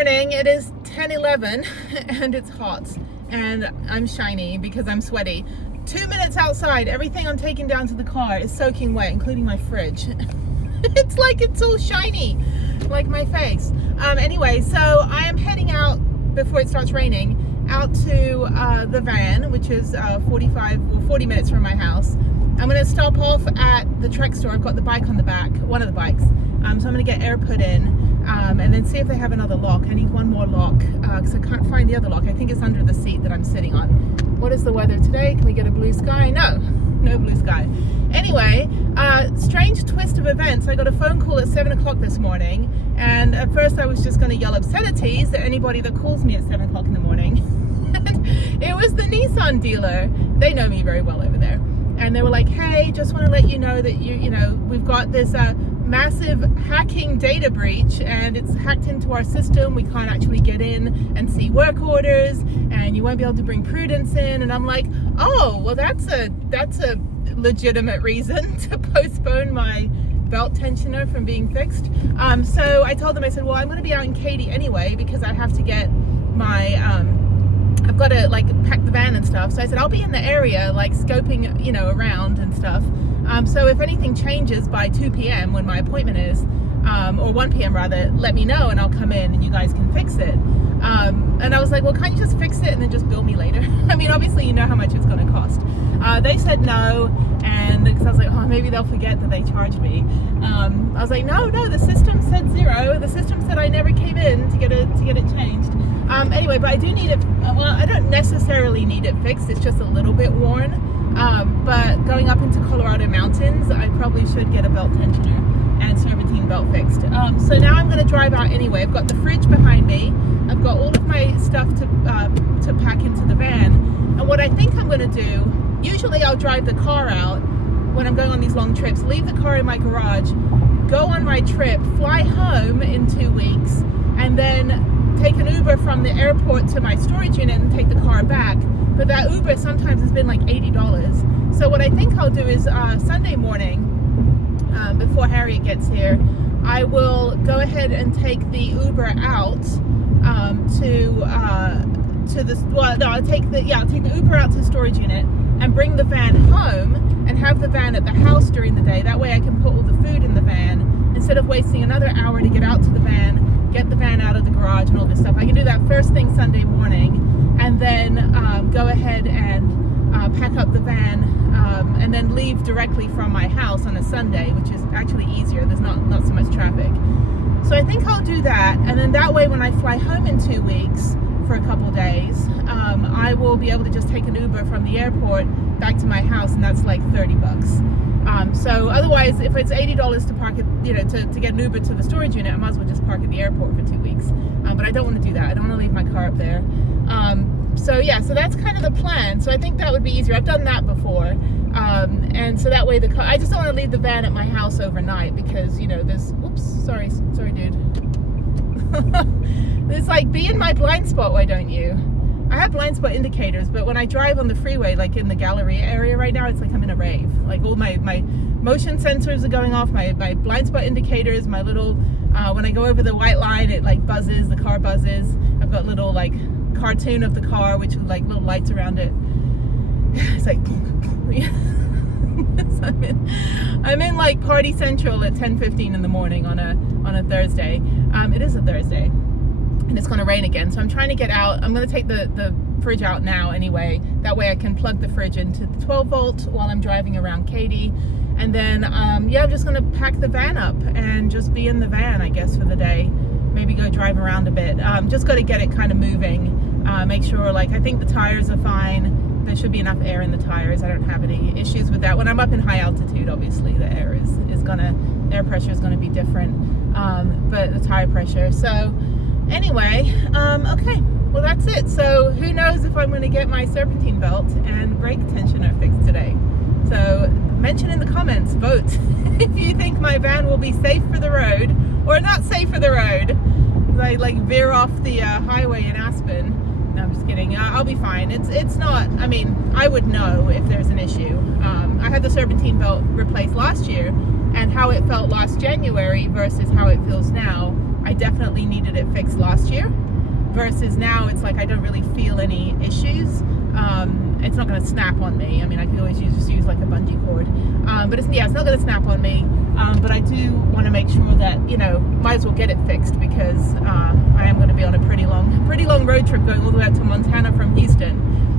morning. It is 10:11 and it's hot and I'm shiny because I'm sweaty. 2 minutes outside, everything I'm taking down to the car is soaking wet, including my fridge. It's like it's all shiny, like my face. Anyway, so I am heading out before it starts raining, out to the van, which is 40 minutes from my house. I'm going to stop off at the Trek store. I've got the bike on the back, one of the bikes. So I'm going to get air put in and then see if they have another lock. I need one more lock because I can't find the other lock. I think it's under the seat that I'm sitting on. What is the weather today? Can we get a blue sky? No blue sky. Anyway, strange twist of events. I got a phone call at 7 o'clock this morning, and at first I was just going to yell obscenities at anybody that calls me at 7 o'clock in the morning. It was the Nissan dealer. They know me very well over there. And they were like, hey, just want to let you know that we've got this massive hacking data breach, and it's hacked into our system. We can't actually get in and see work orders, and you won't be able to bring Prudence in. And I'm like, oh, well, that's a legitimate reason to postpone my belt tensioner from being fixed. So I told them, I said, well, I'm going to be out in Katy anyway because I have to get my I've got to pack the van and stuff. So I said, I'll be in the area scoping around and stuff. So if anything changes by 2 p.m. when my appointment is, or 1 p.m. rather, let me know and I'll come in and you guys can fix it. And I was like, well, can't you just fix it and then just bill me later? I mean, obviously you know how much it's going to cost. They said no, and because I was like, oh, maybe they'll forget that they charged me. I was like, no, the system said zero. The system said I never came in to get it changed. Anyway, but I do need it. Well, I don't necessarily need it fixed. It's just a little bit worn. But going up into Colorado mountains, I probably should get a belt tensioner and serpentine belt fixed. So now I'm going to drive out anyway. I've got the fridge behind me. I've got all of my stuff to pack into the van. And what I think I'm going to do, usually I'll drive the car out when I'm going on these long trips, leave the car in my garage, go on my trip, fly home in 2 weeks, and then take an Uber from the airport to my storage unit and take the car back. But that Uber sometimes has been like $80. So what I think I'll do is Sunday morning, before Harriet gets here, I will go ahead and take the Uber out I'll take the Uber out to the storage unit and bring the van home and have the van at the house during the day. That way I can put all the food in the van instead of wasting another hour to get out to the van, get the van out of the garage and all this stuff. I can do that first thing Sunday morning and then go ahead and pack up the van and then leave directly from my house on a Sunday, which is actually easier. There's not so much traffic. So I think I'll do that, and then that way when I fly home in 2 weeks for a couple days, I will be able to just take an Uber from the airport back to my house, and that's like $30. So otherwise, if it's $80 to park it, to get an Uber to the storage unit, I might as well just park at the airport for 2 weeks. But I don't want to do that. I don't want to leave my car up there. So that's kind of the plan. So I think that would be easier. I've done that before. And so that way the car, I just don't want to leave the van at my house overnight because, there's, whoops, sorry dude. It's like, be in my blind spot, why don't you? I have blind spot indicators, but when I drive on the freeway, like in the Galleria area right now, it's like I'm in a rave. Like all my motion sensors are going off, my blind spot indicators, my little, when I go over the white line, it buzzes, the car buzzes. I've got little cartoon of the car, which with little lights around it. It's like, so I'm in Party Central at 10:15 in the morning on a Thursday. It is a Thursday, and it's going to rain again. So I'm trying to get out. I'm going to take the fridge out now anyway. That way I can plug the fridge into the 12 volt while I'm driving around Katy. And then I'm just going to pack the van up and just be in the van, I guess, for the day. Maybe go drive around a bit. Just got to get it kind of moving. Make sure, I think the tires are fine. There should be enough air in the tires. I don't have any issues with that. When I'm up in high altitude, obviously the air air pressure is gonna be different, but the tire pressure. So anyway, okay, well that's it. So who knows if I'm gonna get my serpentine belt and brake tensioner fixed today. So mention in the comments, vote if you think my van will be safe for the road or not safe for the road. I veer off the highway in Aspen. No, I'm just kidding. I'll be fine. It's not, I mean, I would know if there's an issue. I had the serpentine belt replaced last year, and how it felt last January versus how it feels now, I definitely needed it fixed last year, versus now it's like I don't really feel any issues. It's not going to snap on me. I mean, I can always just use like a bungee cord, but it's not going to snap on me. But I do want to make sure that, you know, might as well get it fixed, because I am going to be on a pretty long road trip going all the way out to Montana from Houston,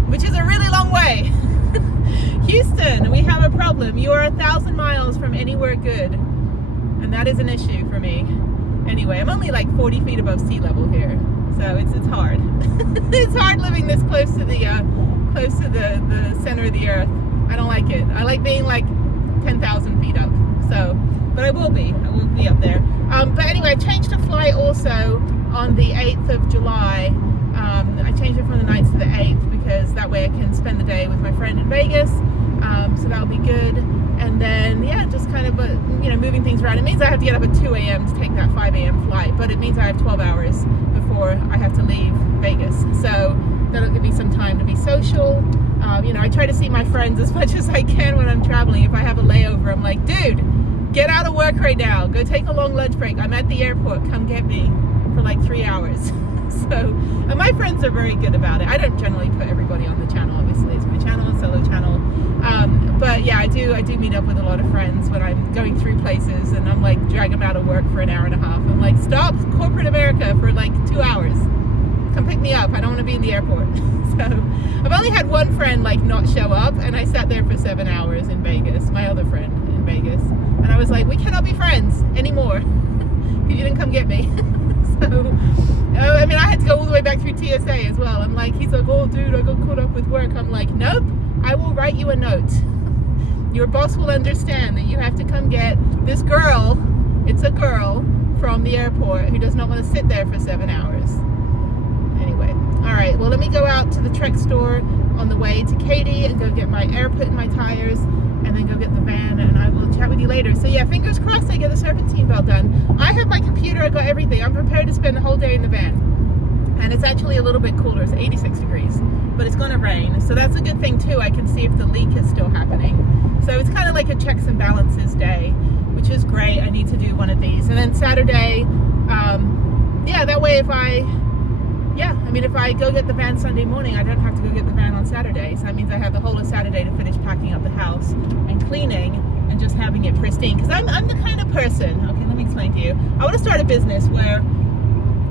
which is a really long way. Houston, we have a problem. You are 1,000 miles from anywhere good, and that is an issue for me. Anyway, I'm only like 40 feet above sea level here, so it's hard. It's hard living this close to the center of the earth. I don't like it. I like being like 10,000 feet up. So, but I will be up there. But anyway, I changed to fly also on the 8th of July. I changed it from the 9th to the 8th because that way I can spend the day with my friend in Vegas. So that'll be good. And then, yeah, just kind of, you know, moving things around. It means I have to get up at 2 a.m. to take that 5 a.m. flight, but it means I have 12 hours before I have to leave Vegas. So that'll give me some time to be social. You know, I try to see my friends as much as I can when I'm traveling. If I have a layover, I'm like, dude, get out of work right now. Go take a long lunch break. I'm at the airport. Come get me for like 3 hours. So, and my friends are very good about it. I don't generally put everybody on the channel, obviously. It's my channel, a solo channel. But yeah, I do meet up with a lot of friends when I'm going through places, and I'm like, drag them out of work for an hour and a half. I'm like, stop corporate America for like 2 hours. Come pick me up. I don't want to be in the airport. So I've only had one friend like not show up, and I sat there for 7 hours in Vegas, my other friend in Vegas. And I was like, we cannot be friends anymore because you didn't come get me. So, I mean, I had to go all the way back through TSA as well. I'm like, he's like, oh dude, I got caught up with work. I'm like, nope, I will write you a note. Your boss will understand that you have to come get this girl. It's a girl from the airport who does not want to sit there for 7 hours. Anyway, all right, well, let me go out to the Trek store on the way to Katy and go get my air put in my tires, and then go get the van, and I will chat with you later. So yeah, fingers crossed I get the serpentine belt done. I have my computer, I got everything. I'm prepared to spend the whole day in the van. And it's actually a little bit cooler, it's 86 degrees, but it's gonna rain. So that's a good thing too. I can see if the leak is still happening. So it's kind of like a checks and balances day, which is great. I need to do one of these. And then Saturday, yeah, that way if I go get the van Sunday morning, I don't have to go get the van on Saturday. So that means I have the whole of Saturday to finish packing up the house and cleaning and just having it pristine. Because I'm the kind of person, okay, let me explain to you. I want to start a business where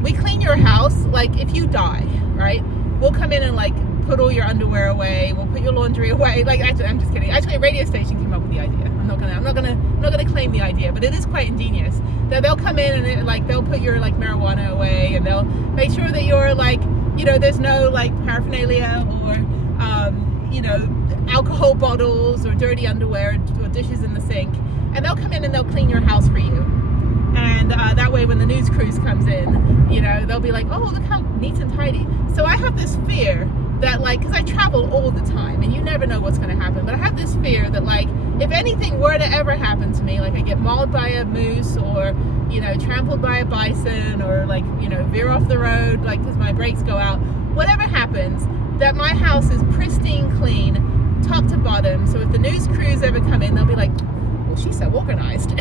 we clean your house, like if you die, right? We'll come in and like put all your underwear away, we'll put your laundry away. Like, actually, I'm just kidding. Actually, a radio station came up with the idea. I'm not gonna claim the idea, but it is quite ingenious. That they'll come in and they'll put your like marijuana away, and they'll make sure that you're like, you know, there's no like paraphernalia or you know, alcohol bottles or dirty underwear or dishes in the sink, and they'll come in and they'll clean your house for you. And that way when the news cruise comes in, you know, they'll be like, oh, look how neat and tidy. So I have this fear that, like, because I travel all the time and you never know what's going to happen, but I have this fear that, like, if anything were to ever happen to me, like I get mauled by a moose or, you know, trampled by a bison or, like, you know, veer off the road, like, because my brakes go out, whatever happens, that my house is pristine clean, top to bottom. So if the news crews ever come in, they'll be like, well, she's so organized.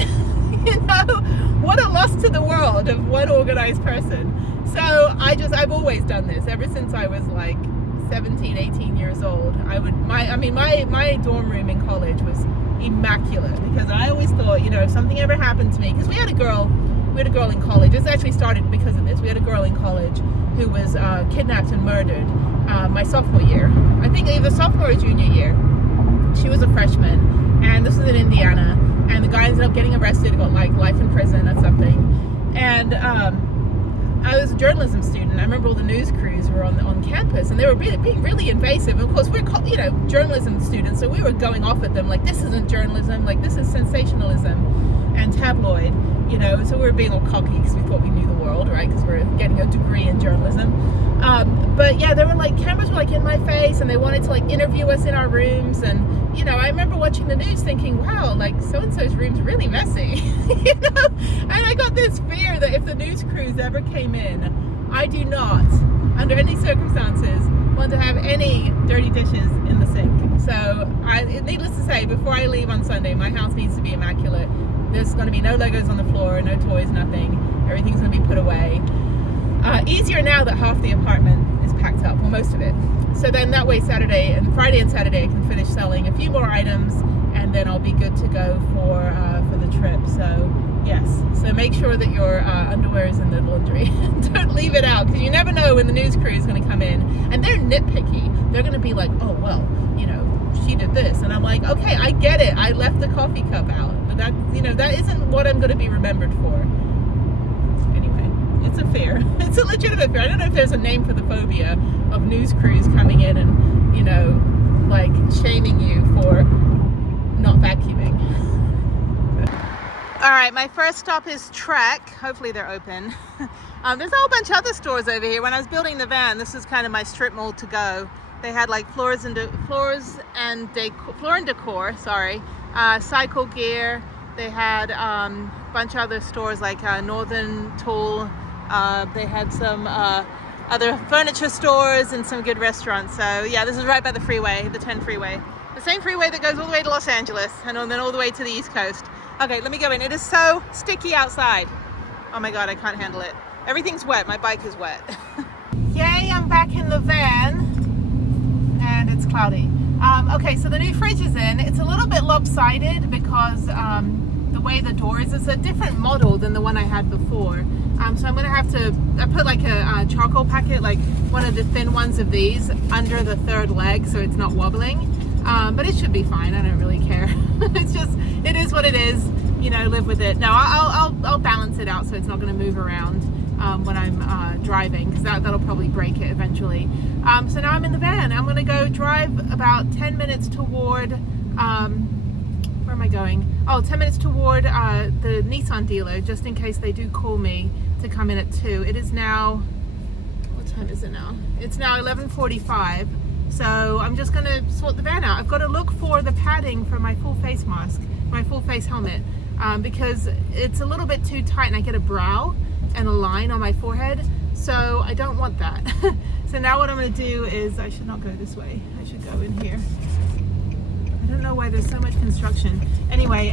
You know, what a loss to the world of one organized person. So I've always done this ever since I was like 17, 18 years old. My dorm room in college was immaculate because I always thought, you know, if something ever happened to me, because we had a girl in college. This actually started because of this. We had a girl in college who was kidnapped and murdered my sophomore year. I think either sophomore or junior year. She was a freshman, and this was in Indiana. And the guy ended up getting arrested, got like life in prison or something. And I was a journalism student. I remember all the news crews were on campus, and they were being really invasive. Of course, we're journalism students, so we were going off at them like, this isn't journalism, like this is sensationalism and tabloid, you know. So we were being all cocky because we thought we knew the world, right? Because we're getting a degree in journalism. But yeah, they were like, cameras were like in my face, and they wanted to like interview us in our rooms. And you know, I remember watching the news thinking, wow, like so-and-so's room's really messy. You know, and I got this fear that if the news crews ever came in, I do not, under any circumstances, want to have any dirty dishes in the sink. So needless to say, before I leave on Sunday, my house needs to be immaculate. There's going to be no Legos on the floor, no toys, nothing. Everything's going to be put away. Easier now that half the apartment is packed up, well, most of it. So then that way Friday and Saturday I can finish selling a few more items, and then I'll be good to go for the trip. So yes, so make sure that your underwear is in the laundry. Don't leave it out, because you never know when the news crew is going to come in, and they're nitpicky. They're going to be like, oh well, you know, she did this, and I'm like, okay, I get it. I left the coffee cup out, but that, you know, that isn't what I'm going to be remembered for. Anyway, it's a fear. It's a legitimate fear. I don't know if there's a name for the phobia of news crews coming in and, you know, like shaming you for not vacuuming. All right, my first stop is Trek. Hopefully they're open. There's a whole bunch of other stores over here. When I was building the van, this is kind of my strip mall to go. They had like floor and decor, sorry, cycle gear. They had a bunch of other stores like Northern Tool. They had some other furniture stores and some good restaurants. So yeah, this is right by the freeway, the 10 freeway. The same freeway that goes all the way to Los Angeles and then all the way to the East Coast. Okay, let me go in. It is so sticky outside. Oh my God, I can't handle it. Everything's wet. My bike is wet. Yay, I'm back in the van. And it's cloudy. Okay, so the new fridge is in. It's a little bit lopsided because the way the door is, it's a different model than the one I had before. So I'm gonna have to, I put like a charcoal packet, like one of the thin ones of these, under the third leg so it's not wobbling. But it should be fine. I don't really care. It's just, it is what it is. You know, live with it. No, I'll balance it out so it's not going to move around when I'm driving, because that'll probably break it eventually. So now I'm in the van. I'm going to go drive about 10 minutes toward, where am I going? Oh, 10 minutes toward the Nissan dealer, just in case they do call me to come in at 2. It is now, what time is it now? It's now 11:45. So I'm just going to sort the van out. I've got to look for the padding for my full face mask, my full face helmet, because it's a little bit too tight and I get a brow and a line on my forehead. So I don't want that. So now what I'm going to do is, I should not go this way. I should go in here. I don't know why there's so much construction. Anyway,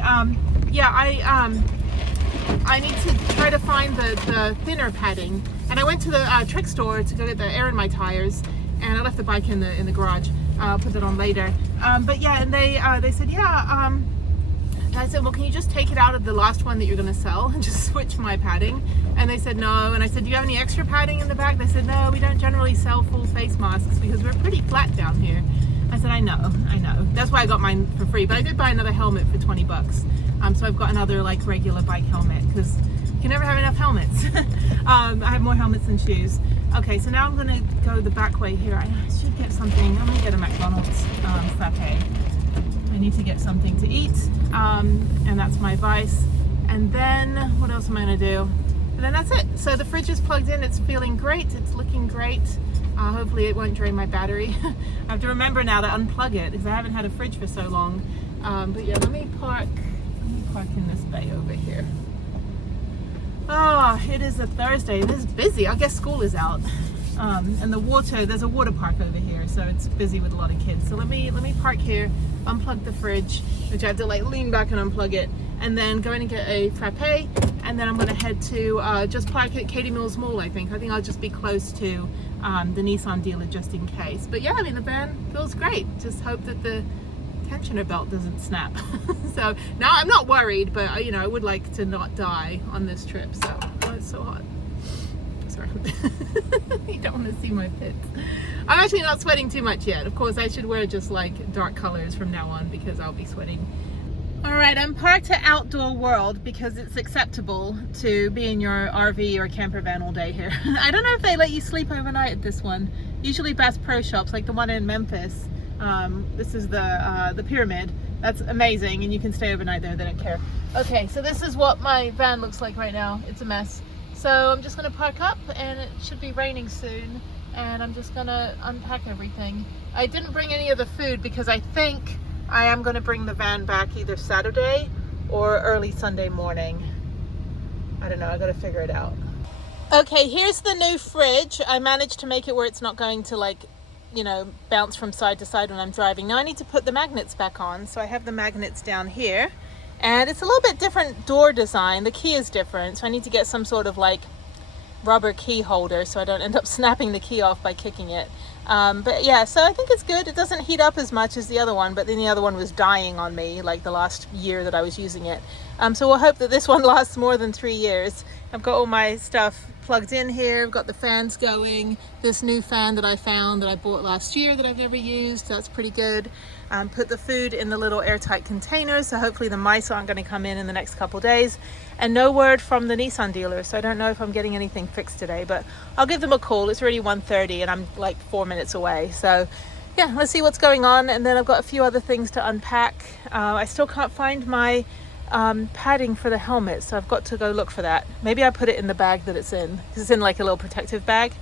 yeah, I need to try to find the thinner padding. And I went to the Trek store to go get the air in my tires. And I left the bike in the garage. I'll put that on later. But yeah, and they said, yeah. I said, well, can you just take it out of the last one that you're going to sell and just switch my padding? And they said no. And I said, do you have any extra padding in the back? They said, no, we don't generally sell full face masks because we're pretty flat down here. I said, I know. That's why I got mine for free. But I did buy another helmet for $20. So I've got another like regular bike helmet, because you can never have enough helmets. I have more helmets than shoes. Okay, so now I'm going to go the back way here. I should get something. I'm going to get a McDonald's frappe. I need to get something to eat, and that's my vice. And then, what else am I going to do? And then that's it. So the fridge is plugged in. It's feeling great. It's looking great. Hopefully it won't drain my battery. I have to remember now to unplug it, because I haven't had a fridge for so long. But yeah, let me park in this bay over here. Oh, it is a Thursday. It is busy. I guess school is out. And there's a water park over here, so it's busy with a lot of kids. So let me park here, unplug the fridge, which I have to like lean back and unplug it, and then go in and get a frappe, and then I'm going to head to just park at Katie Mills Mall. I think I'll just be close to the Nissan dealer just in case. But yeah, I mean, the van feels great. Just hope that the tensioner belt doesn't snap. So now I'm not worried, but you know, I would like to not die on this trip. So it's so hot. Sorry. You don't want to see my pits. I'm actually not sweating too much yet. Of course, I should wear just like dark colors from now on, because I'll be sweating. All right, I'm parked at Outdoor World because it's acceptable to be in your RV or camper van all day here. I don't know if they let you sleep overnight at this one. Usually Bass Pro Shops, like the one in Memphis. This is the Pyramid. That's amazing, and you can stay overnight there. They don't care. Okay, so this is what my van looks like right now. It's a mess. So I'm just going to park up, and it should be raining soon, and I'm just going to unpack everything. I didn't bring any of the food because I think I am going to bring the van back either Saturday or early Sunday morning. I don't know. I got to figure it out. Okay, here's the new fridge. I managed to make it where it's not going to, like, you know, bounce from side to side when I'm driving. Now I need to put the magnets back on. So I have the magnets down here, and it's a little bit different door design. The key is different, so I need to get some sort of like rubber key holder so I don't end up snapping the key off by kicking it. But yeah, so I think it's good. It doesn't heat up as much as the other one, but then the other one was dying on me like the last year that I was using it. So we'll hope that this one lasts more than 3 years. I've got all my stuff plugged in here. I've got the fans going. This new fan that I found that I bought last year that I've never used, that's pretty good. Put the food in the little airtight containers, so hopefully the mice aren't going to come in the next couple days. And no word from the Nissan dealer, so I don't know if I'm getting anything fixed today, but I'll give them a call. It's already 1:30 and I'm like 4 minutes away, so yeah, let's see what's going on. And then I've got a few other things to unpack. I still can't find my padding for the helmet, so I've got to go look for that. Maybe I put it in the bag that it's in, because it's in like a little protective bag.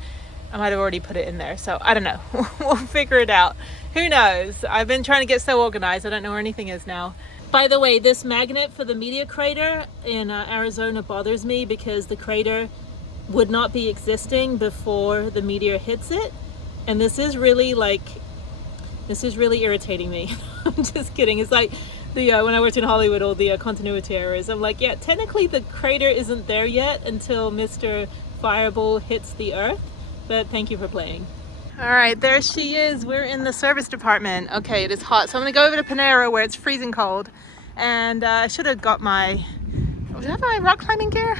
I might have already put it in there, so I don't know. We'll figure it out. Who knows? I've been trying to get so organized, I don't know where anything is now. By the way, this magnet for the meteor crater in Arizona bothers me because the crater would not be existing before the meteor hits it, and this is really irritating me. I'm just kidding. It's like the when I worked in Hollywood, all the continuity errors. I'm like, yeah, technically the crater isn't there yet until Mr. Fireball hits the earth, but thank you for playing. All right, there she is. We're in the service department. Okay, it is hot, so I'm gonna go over to Panera where it's freezing cold. And I should have got my, do I have my rock climbing gear?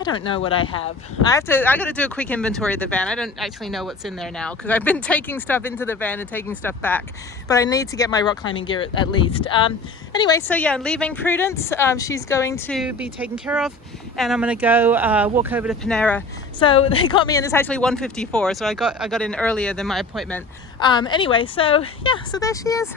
I don't know what I have. I gotta do a quick inventory of the van. I don't actually know what's in there now because I've been taking stuff into the van and taking stuff back, but I need to get my rock climbing gear at least. Anyway, so yeah, leaving Prudence. She's going to be taken care of, and I'm gonna go walk over to Panera. So they got me in, it's actually 1:54, so I got in earlier than my appointment. Anyway, so yeah, so there she is.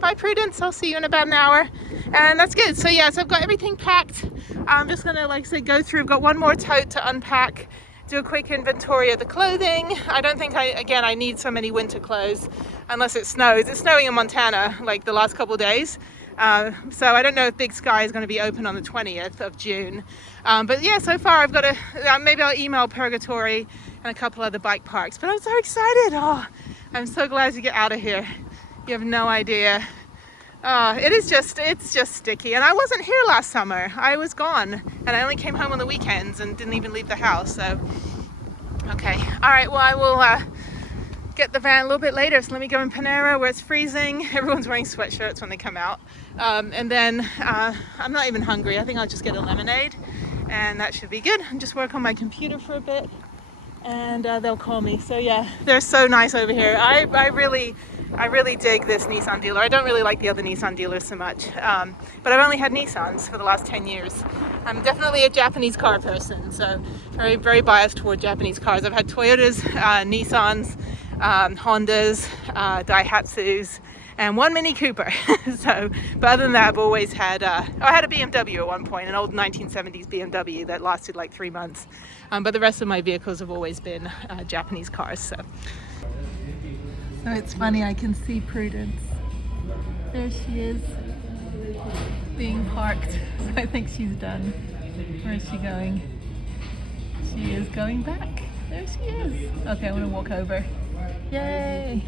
Bye Prudence, I'll see you in about an hour. And that's good. So yeah, so I've got everything packed. I'm just gonna, like I said, go through. I've got one more tote to unpack, do a quick inventory of the clothing. I don't think I need so many winter clothes unless it snows. It's snowing in Montana like the last couple of days. So I don't know if Big Sky is going to be open on the 20th of June. But yeah, so far I've got maybe I'll email Purgatory and a couple other bike parks. But I'm so excited. Oh, I'm so glad to get out of here. You have no idea. It's just sticky. And I wasn't here last summer. I was gone. And I only came home on the weekends and didn't even leave the house. So, okay. All right, well, I will get the van a little bit later. So let me go in Panera where it's freezing. Everyone's wearing sweatshirts when they come out. And then I'm not even hungry. I think I'll just get a lemonade. And that should be good. And just work on my computer for a bit. And they'll call me. So yeah, they're so nice over here. I really dig this Nissan dealer. I don't really like the other Nissan dealers so much, but I've only had Nissans for the last 10 years. I'm definitely a Japanese car person, so very, very biased toward Japanese cars. I've had Toyotas, Nissans, Hondas, Daihatsus, and one Mini Cooper. So, but other than that, I've always had, I had a BMW at one point, an old 1970s BMW that lasted like 3 months. But the rest of my vehicles have always been Japanese cars. So it's funny, I can see Prudence. There she is, being parked. So I think she's done. Where is she going? She is going back. There she is. Okay, I'm gonna walk over. Yay!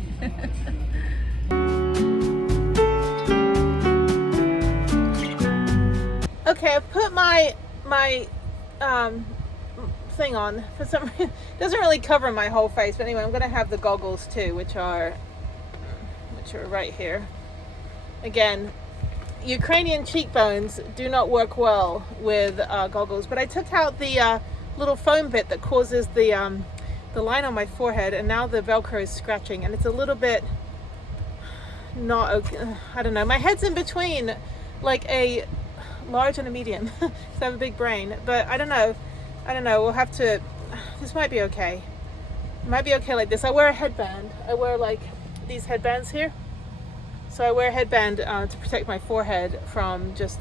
Okay, I've put my thing on. For some reason, it doesn't really cover my whole face, but anyway, I'm gonna have the goggles too, which are right here. Again, Ukrainian cheekbones do not work well with goggles, but I took out the little foam bit that causes the line on my forehead, and now the Velcro is scratching, and it's a little bit not okay. I don't know, my head's in between like a large and a medium. So I have a big brain, but I don't know, we'll have to, this might be okay. It might be okay like this. I wear a headband. I wear like these headbands here. So I wear a headband to protect my forehead from just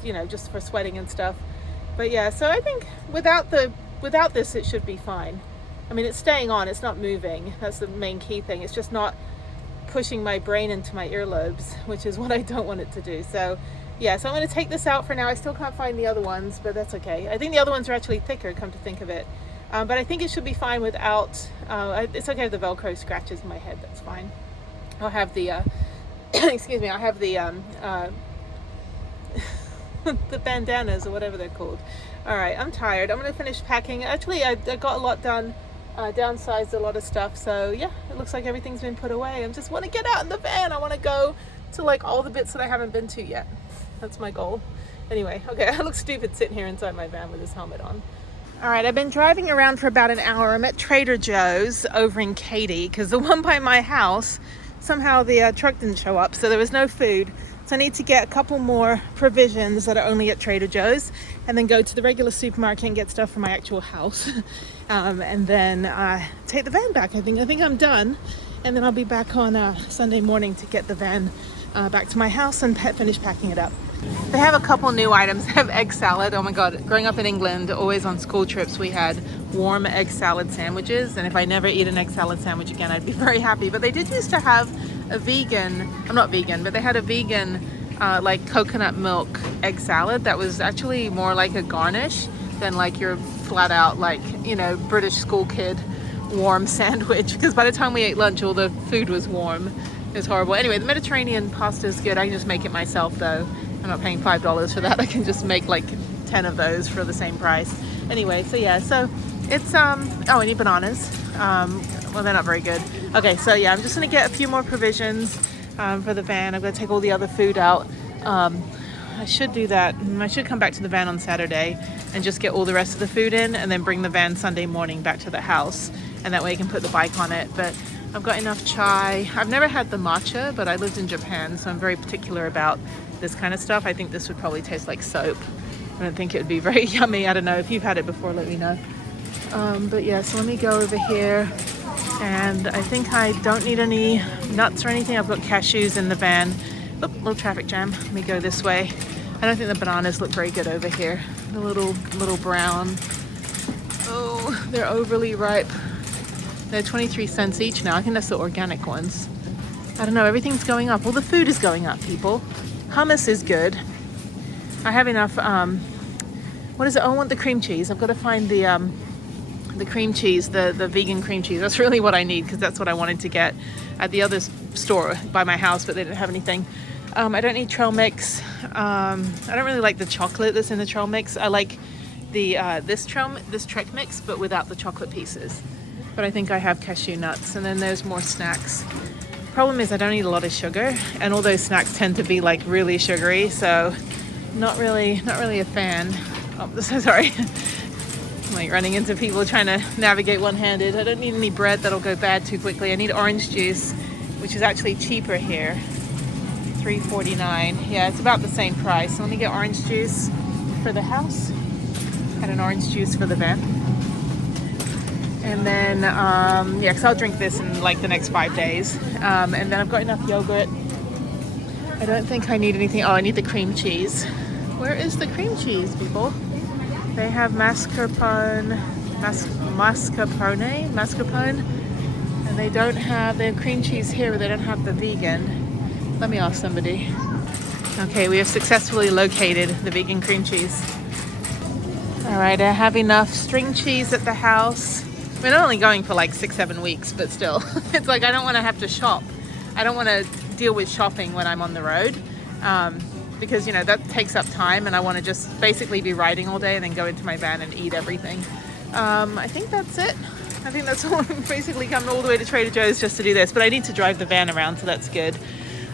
for sweating and stuff. But yeah, so I think without this it should be fine. I mean, it's staying on, it's not moving. That's the main key thing. It's just not pushing my brain into my earlobes, which is what I don't want it to do. So yeah, so I'm going to take this out for now. I still can't find the other ones, but that's okay. I think the other ones are actually thicker, come to think of it. But I think it should be fine without, it's okay if the Velcro scratches my head, that's fine. I'll have the, excuse me, I'll have the the bandanas or whatever they're called. All right, I'm tired. I'm gonna finish packing. Actually, I got a lot done, downsized a lot of stuff. So yeah, it looks like everything's been put away. I just want to get out in the van. I want to go to like all the bits that I haven't been to yet. That's my goal. Anyway, okay, I look stupid sitting here inside my van with this helmet on. All right, I've been driving around for about an hour. I'm at Trader Joe's over in Katy because the one by my house, somehow the truck didn't show up, so there was no food. So I need to get a couple more provisions that are only at Trader Joe's and then go to the regular supermarket and get stuff for my actual house. And then take the van back. I think I'm done. And then I'll be back on Sunday morning to get the van back to my house and finish packing it up. They have a couple new items. They have egg salad. Oh my God, growing up in England, always on school trips, we had warm egg salad sandwiches. And if I never eat an egg salad sandwich again, I'd be very happy. But they did used to have a vegan, I'm not vegan, but they had a vegan like coconut milk egg salad that was actually more like a garnish than like your flat out like, you know, British school kid warm sandwich. Because by the time we ate lunch, all the food was warm. It was horrible. Anyway, the Mediterranean pasta is good. I can just make it myself though. I'm not paying $5 for that. I can just make like 10 of those for the same price. Anyway, so yeah, so it's, oh, I need bananas. Well, they're not very good. Okay, so yeah, I'm just gonna get a few more provisions for the van. I'm gonna take all the other food out. I should do that. I should come back to the van on Saturday and just get all the rest of the food in and then bring the van Sunday morning back to the house. And that way I can put the bike on it. But I've got enough chai. I've never had the matcha, but I lived in Japan, so I'm very particular about this kind of stuff. I think this would probably taste like soap. I don't think it would be very yummy. I don't know. If you've had it before, let me know. But yeah, so let me go over here. And I think I don't need any nuts or anything. I've got cashews in the van. Oop, little traffic jam. Let me go this way. I don't think the bananas look very good over here. The little brown. Oh, they're overly ripe. They're 23 cents each now. I think that's the organic ones. I don't know, everything's going up. All the food is going up, people. Hummus is good. I have enough, what is it? Oh, I want the cream cheese. I've got to find the cream cheese, the vegan cream cheese. That's really what I need because that's what I wanted to get at the other store by my house, but they didn't have anything. I don't need trail mix. I don't really like the chocolate that's in the trail mix. I like the this Trek mix, but without the chocolate pieces. But I think I have cashew nuts, and then there's more snacks. Problem is I don't eat a lot of sugar, and all those snacks tend to be like really sugary, so not really a fan. Oh, so sorry. I'm like running into people trying to navigate one-handed. I don't need any bread that'll go bad too quickly. I need orange juice, which is actually cheaper here. $3.49. Yeah, it's about the same price. So let me get orange juice for the house and an orange juice for the van. And then, yeah, because I'll drink this in like the next 5 days. And then I've got enough yogurt. I don't think I need anything. Oh, I need the cream cheese. Where is the cream cheese, people? They have mascarpone, and they don't have, they have cream cheese here, but they don't have the vegan. Let me ask somebody. Okay, we have successfully located the vegan cream cheese. All right, I have enough string cheese at the house. We're only going for like 6-7 weeks, but still, it's like I don't want to have to shop. I don't want to deal with shopping when I'm on the road because, you know, that takes up time, and I want to just basically be riding all day and then go into my van and eat everything. I think that's it. I think that's all. I'm basically coming all the way to Trader Joe's just to do this, but I need to drive the van around, so that's good.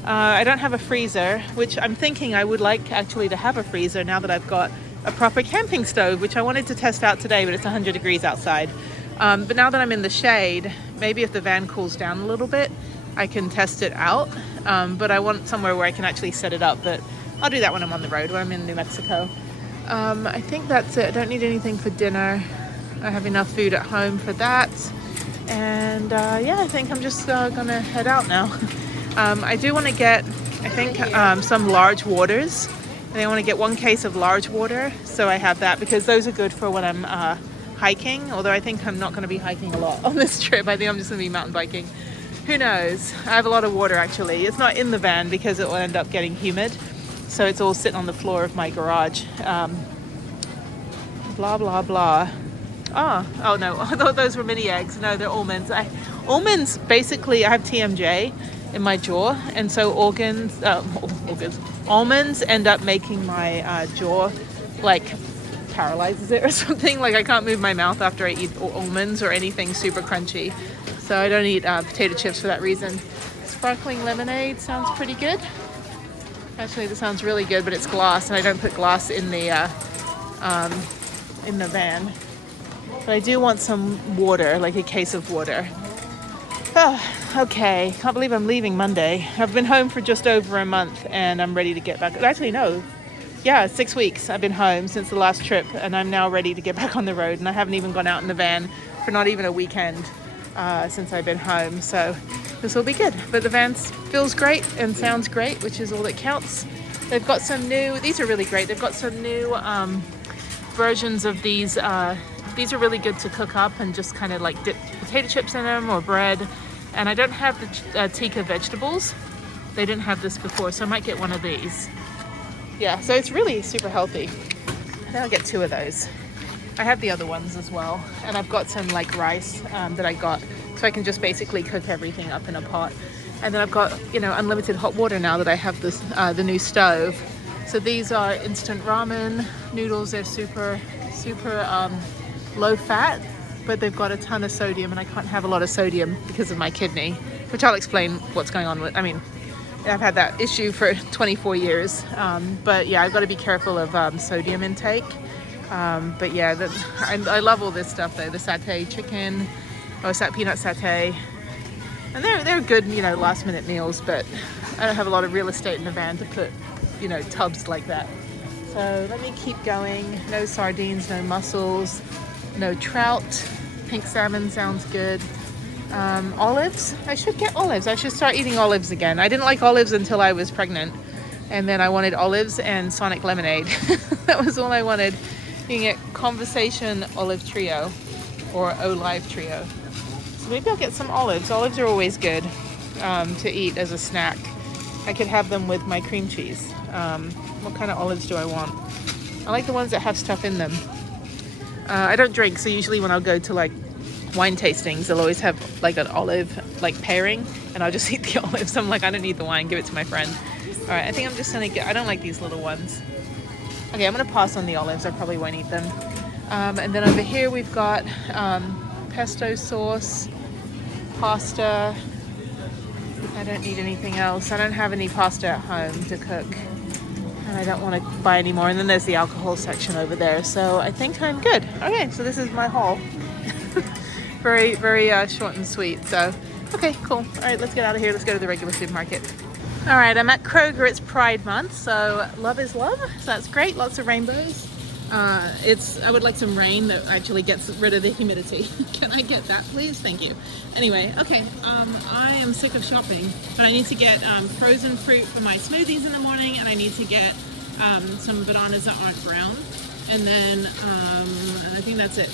I don't have a freezer, which I'm thinking I would like actually to have a freezer now that I've got a proper camping stove, which I wanted to test out today, but it's 100 degrees outside. But now that I'm in the shade, maybe if the van cools down a little bit, I can test it out. But I want somewhere where I can actually set it up, but I'll do that when I'm on the road, when I'm in New Mexico. I think that's it. I don't need anything for dinner. I have enough food at home for that. And yeah, I think I'm just gonna head out now. I do want to get, I think, some large waters. And I want to get 1 case of large water, so I have that, because those are good for when I'm hiking, although I think I'm not going to be hiking a lot on this trip. I think I'm just going to be mountain biking. Who knows? I have a lot of water actually. It's not in the van because it will end up getting humid, so it's all sitting on the floor of my garage. Blah blah blah. Oh no, I thought those were mini eggs. No, they're almonds. Almonds, basically, I have TMJ in my jaw, and so almonds end up making my jaw like paralyzes it or something. Like I can't move my mouth after I eat almonds or anything super crunchy. So I don't eat potato chips for that reason. Sparkling lemonade sounds pretty good. Actually, this sounds really good, but it's glass, and I don't put glass in the van. But I do want some water, like a case of water. Oh, okay. Can't believe I'm leaving Monday. I've been home for just over a month, and I'm ready to get back. Actually, no. Yeah, 6 weeks I've been home since the last trip, and I'm now ready to get back on the road, and I haven't even gone out in the van for not even a weekend since I've been home. So this will be good. But the van feels great and sounds great, which is all that counts. They've got some new, these are really great. They've got some new versions of these. These are really good to cook up and just kind of like dip potato chips in them or bread. And I don't have the tikka vegetables. They didn't have this before, so I might get one of these. Yeah, so it's really super healthy. Then I'll get 2 of those. I have the other ones as well. And I've got some like rice that I got. So I can just basically cook everything up in a pot. And then I've got, you know, unlimited hot water now that I have this the new stove. So these are instant ramen noodles. They're super low fat, but they've got a ton of sodium, and I can't have a lot of sodium because of my kidney, which I'll explain what's going on with. I mean, I've had that issue for 24 years. But yeah, I've got to be careful of sodium intake. But yeah, I love all this stuff though. The satay chicken, peanut satay. And they're good, you know, last minute meals, but I don't have a lot of real estate in the van to put, you know, tubs like that. So let me keep going. No sardines, no mussels, no trout. Pink salmon sounds good. Olives. I should get olives. I should start eating olives again. I didn't like olives until I was pregnant. And then I wanted olives and Sonic lemonade. That was all I wanted. You can get Conversation Olive Trio or Olive Trio. So maybe I'll get some olives. Olives are always good to eat as a snack. I could have them with my cream cheese. What kind of olives do I want? I like the ones that have stuff in them. I don't drink, so usually when I'll go to like wine tastings, they'll always have like an olive like pairing, and I'll just eat the olives. I'm like, I don't need the wine, give it to my friend. All right, I think I'm just gonna get, I don't like these little ones. Okay, I'm gonna pass on the olives. I probably won't eat them. And then over here we've got pesto sauce, pasta. I don't need anything else. I don't have any pasta at home to cook, and I don't want to buy any more. And then there's the alcohol section over there. So I think I'm good. Okay, so this is my haul. Very, very short and sweet. So, okay, cool. All right, let's get out of here. Let's go to the regular supermarket. All right, I'm at Kroger. It's Pride Month, so love is love. So that's great. Lots of rainbows. I would like some rain that actually gets rid of the humidity. Can I get that, please? Thank you. Anyway, okay, I am sick of shopping, but I need to get frozen fruit for my smoothies in the morning, and I need to get some bananas that aren't brown, and then I think that's it.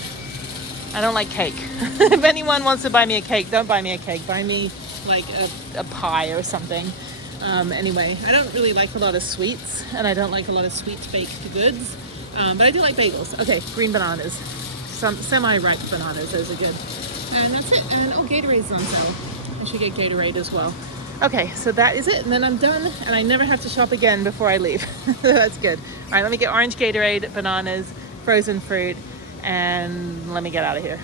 I don't like cake. If anyone wants to buy me a cake, don't buy me a cake. Buy me like a pie or something. Anyway, I don't really like a lot of sweets, and I don't like a lot of sweet baked goods. But I do like bagels. Okay, green bananas. Some semi-ripe bananas, those are good. And that's it. And Gatorade's on sale. I should get Gatorade as well. Okay, so that is it. And then I'm done, and I never have to shop again before I leave. That's good. All right, let me get orange Gatorade, bananas, frozen fruit, and let me get out of here.